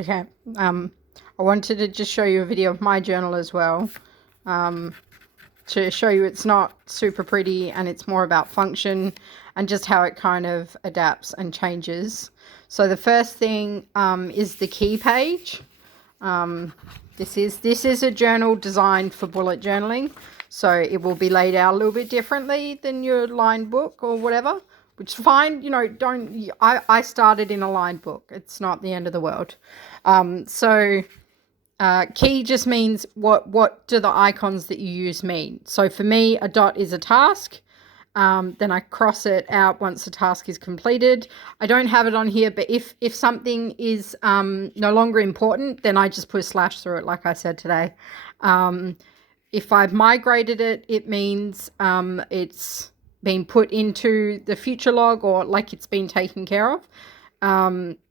Okay. I wanted to just show you a video of my journal as well, to show you it's not super pretty and it's more about function and just how it kind of adapts and changes. So the first thing is the key page. This is a journal designed for bullet journaling, so it will be laid out a little bit differently than your lined book or whatever, which is fine. You know, I started in a lined book. It's not the end of the world. Key just means what do the icons that you use mean. So for me, a dot is a task. Then I cross it out once the task is completed. I don't have it on here, but if something is no longer important, then I just put a slash through it, like I said today. If I've migrated it, it means it's been put into the future log, or like it's been taken care of.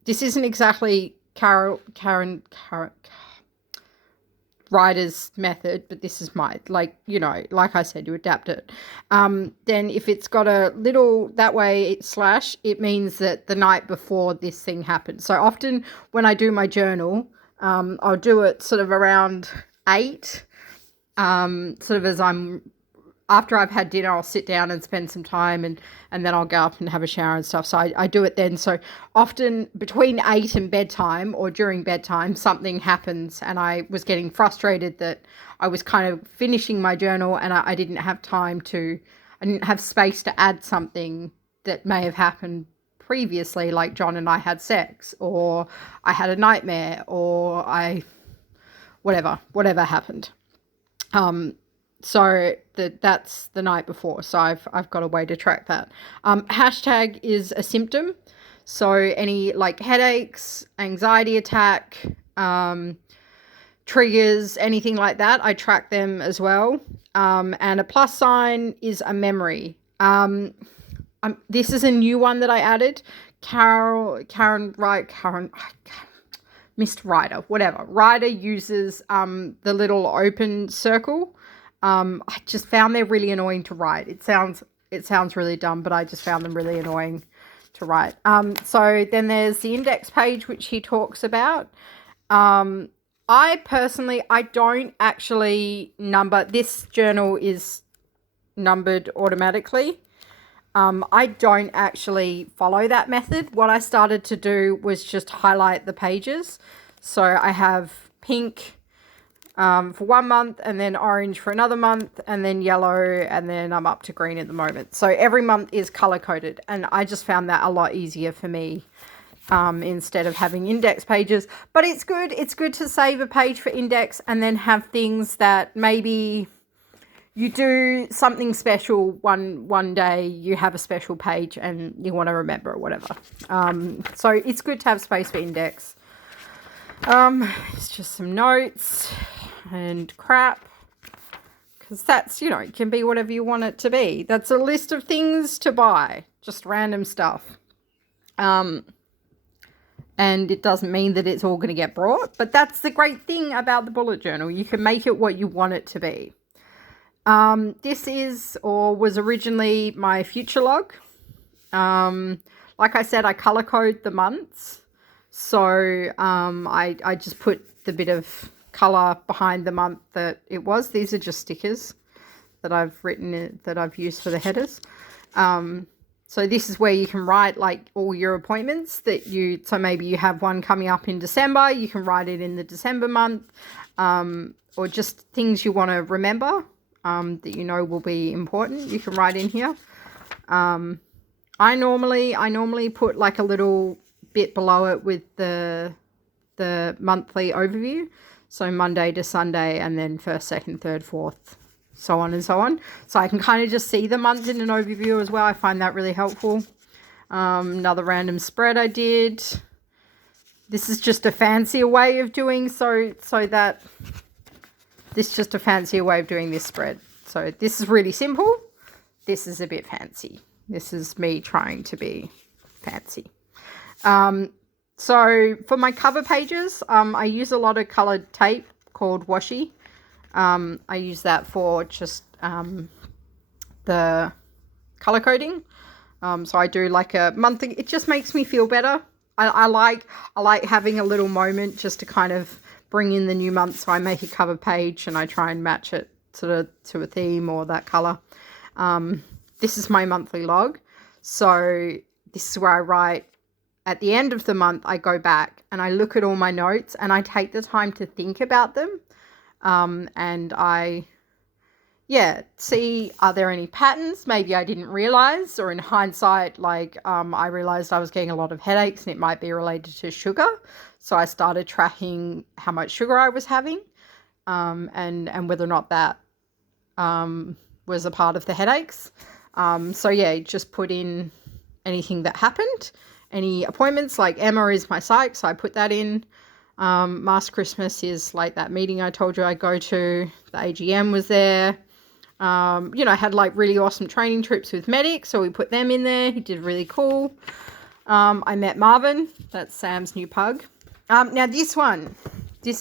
This isn't exactly Karen writer's method, but this is my, like I said, you adapt it. Then if it's got a little that way slash, it means that the night before this thing happened. So often when I do my journal, I'll do it sort of around 8, sort of as after I've had dinner, I'll sit down and spend some time, and then I'll go up and have a shower and stuff. So I do it then. So often between 8 and bedtime, or during bedtime, something happens, and I was getting frustrated that I was kind of finishing my journal and I didn't have I didn't have space to add something that may have happened previously, like John and I had sex, or I had a nightmare, or whatever happened. So that's the night before. So I've got a way to track that. Hashtag is a symptom. So any like headaches, anxiety attack, triggers, anything like that, I track them as well. And a plus sign is a memory. This is a new one that I added. Missed Ryder, whatever. Ryder uses the little open circle. I just found they're really annoying to write. It sounds really dumb, but I just found them really annoying to write. So then there's the index page, which he talks about. I personally, I don't actually number. This journal is numbered automatically. I don't actually follow that method. What I started to do was just highlight the pages. So I have pink for 1 month, and then orange for another month, and then yellow, and then I'm up to green at the moment. So every month is color coded, and I just found that a lot easier for me, instead of having index pages. But it's good to save a page for index, and then have things that maybe you do something special one day, you have a special page and you want to remember or whatever. So it's good to have space for index. It's just some notes and crap, because that's, it can be whatever you want it to be. That's a list of things to buy, just random stuff. And it doesn't mean that it's all going to get brought, but that's the great thing about the bullet journal. You can make it what you want it to be. This is, or was originally, my future log. Like I said, I color code the months. So I just put the bit of color behind the month that it was. These are just stickers that I've written, that I've used for the headers. So this is where you can write like all your appointments so maybe you have one coming up in December, you can write it in the December month, or just things you want to remember, that will be important, you can write in here. I normally put like a little bit below it with the monthly overview. So Monday to Sunday, and then 1st, 2nd, 3rd, 4th, so on and so on. So I can kind of just see the months in an overview as well. I find that really helpful. Another random spread I did. This is just a fancier way of doing this is just a fancier way of doing this spread. So this is really simple. This is a bit fancy. This is me trying to be fancy. So for my cover pages, I use a lot of colored tape called washi. I use that for just the color coding. So I do like a monthly. It just makes me feel better. I like having a little moment just to kind of bring in the new month. So I make a cover page and I try and match it to a theme or that color. This is my monthly log. So this is where I write. At the end of the month, I go back and I look at all my notes and I take the time to think about them. And I see, are there any patterns maybe I didn't realize, or in hindsight, like I realized I was getting a lot of headaches and it might be related to sugar. So I started tracking how much sugar I was having, and whether or not that was a part of the headaches. So yeah, just put in anything that happened, any appointments, like Emma is my psych, so I put that in. Mask Christmas is like that meeting I told you I go to. The AGM was there. I had like really awesome training trips with medics, so we put them in there. He did really cool. I met Marvin. That's Sam's new pug. Now this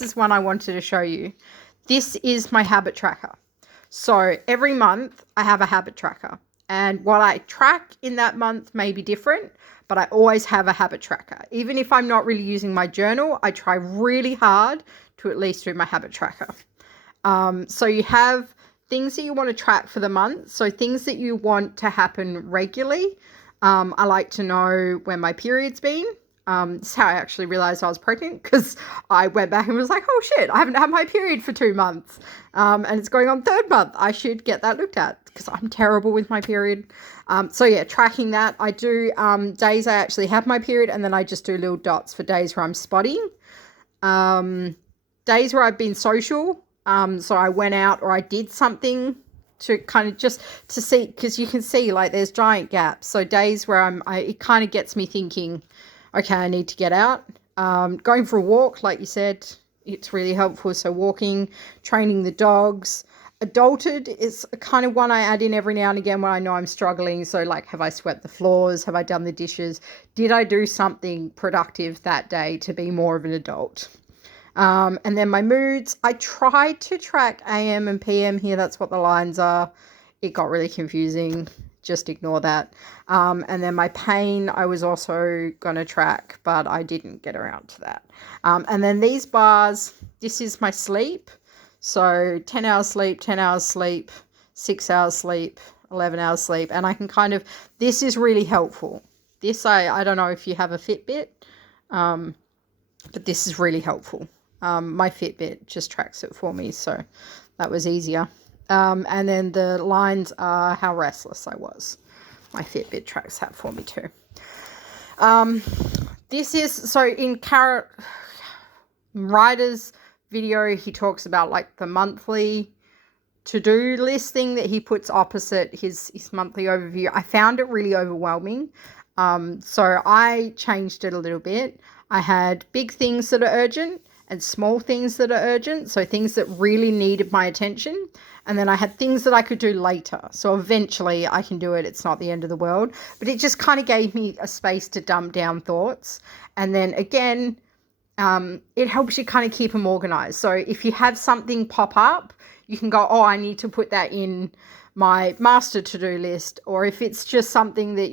is one I wanted to show you. This is my habit tracker. So every month I have a habit tracker, and what I track in that month may be different, but I always have a habit tracker. Even if I'm not really using my journal, I try really hard to at least do my habit tracker. So you have things that you want to track for the month. So things that you want to happen regularly. I like to know when my period's been. This is how I actually realized I was pregnant, because I went back and was like, oh shit, I haven't had my period for 2 months. And it's going on 3rd month. I should get that looked at because I'm terrible with my period. So yeah, tracking that. I do days I actually have my period, and then I just do little dots for days where I'm spotting. Days where I've been social. So I went out or I did something to kind of just to see, because you can see like there's giant gaps. So days where it kind of gets me thinking, okay, I need to get out. Going for a walk, like you said, it's really helpful. So walking, training the dogs. Adulted is kind of one I add in every now and again when I know I'm struggling. So like, have I swept the floors? Have I done the dishes? Did I do something productive that day to be more of an adult? And then my moods, I tried to track AM and PM here. That's what the lines are. It got really confusing. Just ignore that. And then my pain, I was also going to track, but I didn't get around to that. And then these bars, this is my sleep. So 10 hours sleep, 10 hours sleep, 6 hours sleep, 11 hours sleep. And I can kind of, this is really helpful. This, I don't know if you have a Fitbit, but this is really helpful. My Fitbit just tracks it for me, so that was easier. And then the lines are how restless I was. My Fitbit tracks that for me too. This is, so in Ryder's video, he talks about like the monthly to-do list thing that he puts opposite his monthly overview. I found it really overwhelming. So I changed it a little bit. I had big things that are urgent and small things that are urgent. So things that really needed my attention. And then I had things that I could do later. So eventually I can do it. It's not the end of the world. But it just kind of gave me a space to dump down thoughts. And then again, it helps you kind of keep them organized. So if you have something pop up, you can go, oh, I need to put that in my master to-do list. Or if it's just something that,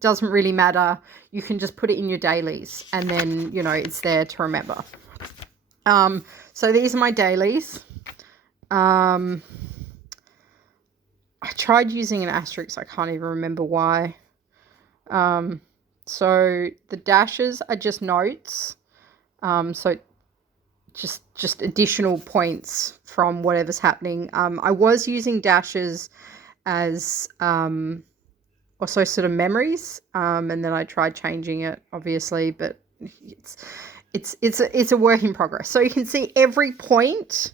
doesn't really matter, you can just put it in your dailies, and then, it's there to remember. So these are my dailies. I tried using an asterisk. I can't even remember why. So the dashes are just notes. So just additional points from whatever's happening. I was using dashes as also sort of memories, and then I tried changing it, obviously, but it's a work in progress. So you can see every point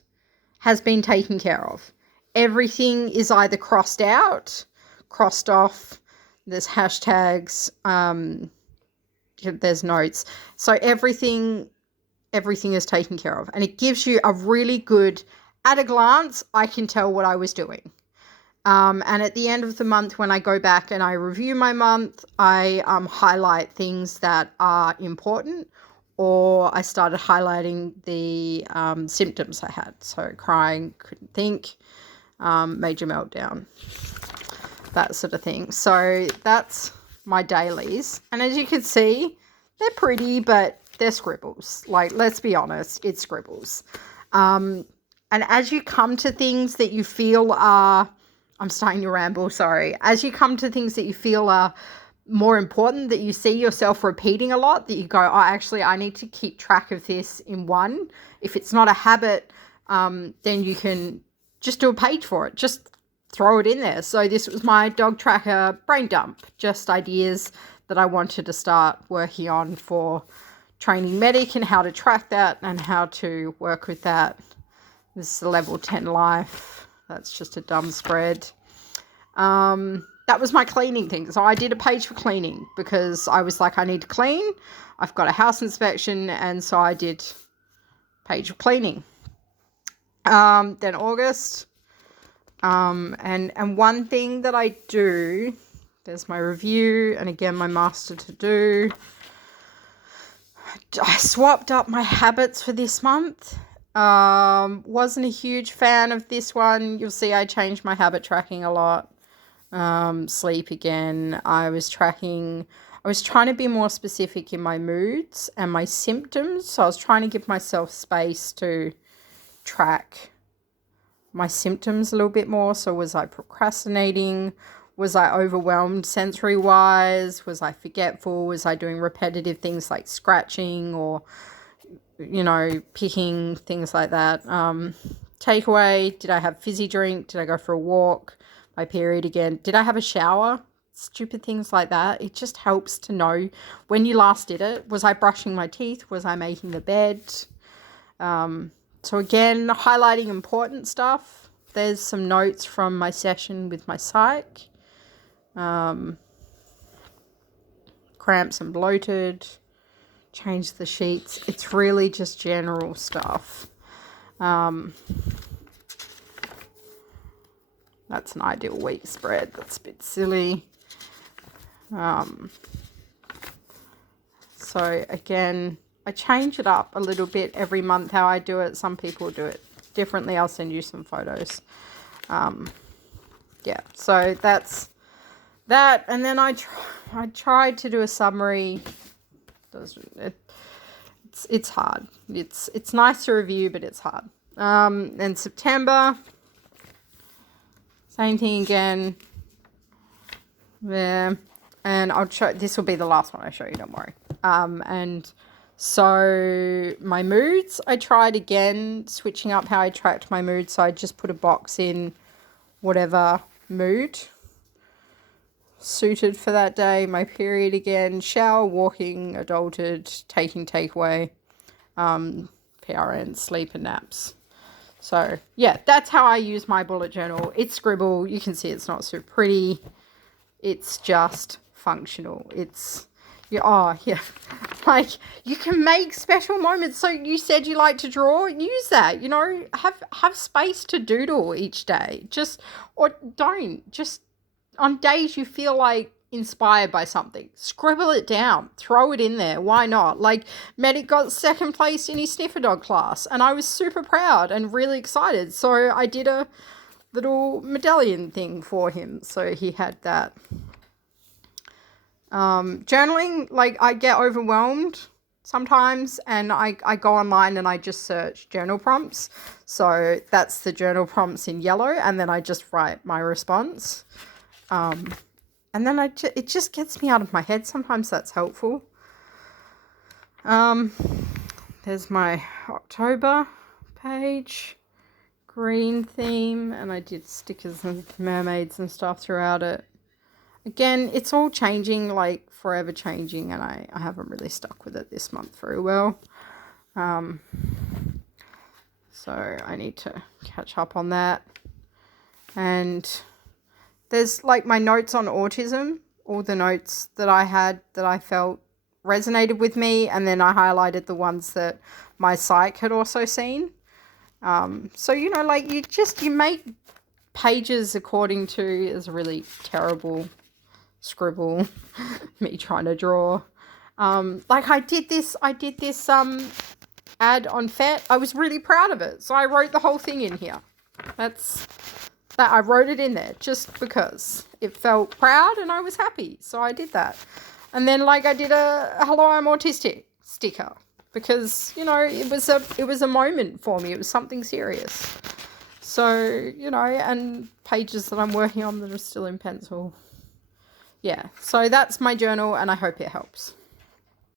has been taken care of. Everything is either crossed out, crossed off. There's hashtags. There's notes. So everything is taken care of, and it gives you a really good, at a glance, I can tell what I was doing. And at the end of the month, when I go back and I review my month, I highlight things that are important, or I started highlighting the symptoms I had. So crying, couldn't think, major meltdown, that sort of thing. So that's my dailies. And as you can see, they're pretty, but they're scribbles. Like, let's be honest, it's scribbles. And as you come to things that you feel are, I'm starting to ramble, sorry. As you come to things that you feel are more important, that you see yourself repeating a lot, that you go, oh, actually, I need to keep track of this in one. If it's not a habit, then you can just do a page for it. Just throw it in there. So this was my dog tracker brain dump, just ideas that I wanted to start working on for training medic and how to track that and how to work with that. This is a level 10 life. That's just a dumb spread. That was my cleaning thing. So I did a page for cleaning because I was like, I need to clean. I've got a house inspection. And so I did page of cleaning. Then August. And one thing that I do, there's my review, and again, my master to do. I swapped up my habits for this month. Wasn't a huge fan of this one. You'll see I changed my habit tracking a lot. Sleep again. I was trying to be more specific in my moods and my symptoms. So I was trying to give myself space to track my symptoms a little bit more. So was I procrastinating? Was I overwhelmed sensory wise? Was I forgetful? Was I doing repetitive things like scratching or, picking, things like that? Takeaway, did I have fizzy drink? Did I go for a walk? My period again. Did I have a shower? Stupid things like that. It just helps to know when you last did it. Was I brushing my teeth? Was I making the bed? So again, highlighting important stuff. There's some notes from my session with my psych. Cramps and bloated. Change the sheets. It's really just general stuff. That's an ideal week spread. That's a bit silly. So again, I change it up a little bit every month how I do it. Some people do it differently. I'll send you some photos. Yeah, so that's that. And then I tried to do a summary. It's hard. It's nice to review, but it's hard. Then September, same thing again. There. And I'll show, this will be the last one I show you, don't worry. And so my moods, I tried again, switching up how I tracked my mood. So I just put a box in whatever mood suited for that day. My period again, shower, walking, adulted, taking takeaway, PRN, sleep and naps. So yeah, that's how I use my bullet journal. It's scribble. You can see it's not super pretty. It's just functional. It's, yeah. Like, you can make special moments. So you said you like to draw, use that, have space to doodle each day. Just on days you feel like inspired by something, scribble it down, throw it in there. Why not? Like, Medic got second place in his sniffer dog class and I was super proud and really excited. So I did a little medallion thing for him. So he had that. Journaling, like, I get overwhelmed sometimes and I go online and I just search journal prompts. So that's the journal prompts in yellow, and then I just write my response. And then it just gets me out of my head. Sometimes that's helpful. There's my October page, green theme, and I did stickers and mermaids and stuff throughout it. Again, it's all changing, like forever changing, and I haven't really stuck with it this month very well. So I need to catch up on that. And there's like my notes on autism, all the notes that I had that I felt resonated with me, and then I highlighted the ones that my psych had also seen. So, like you make pages according to, is a really terrible scribble, me trying to draw. Like I did this ad on FET. I was really proud of it. So I wrote the whole thing in here. I wrote it in there just because it felt proud and I was happy. So I did that. And then like I did a hello, I'm autistic sticker because, you know, it was a moment for me. It was something serious. So, you know, and pages that I'm working on that are still in pencil. Yeah, so that's my journal and I hope it helps.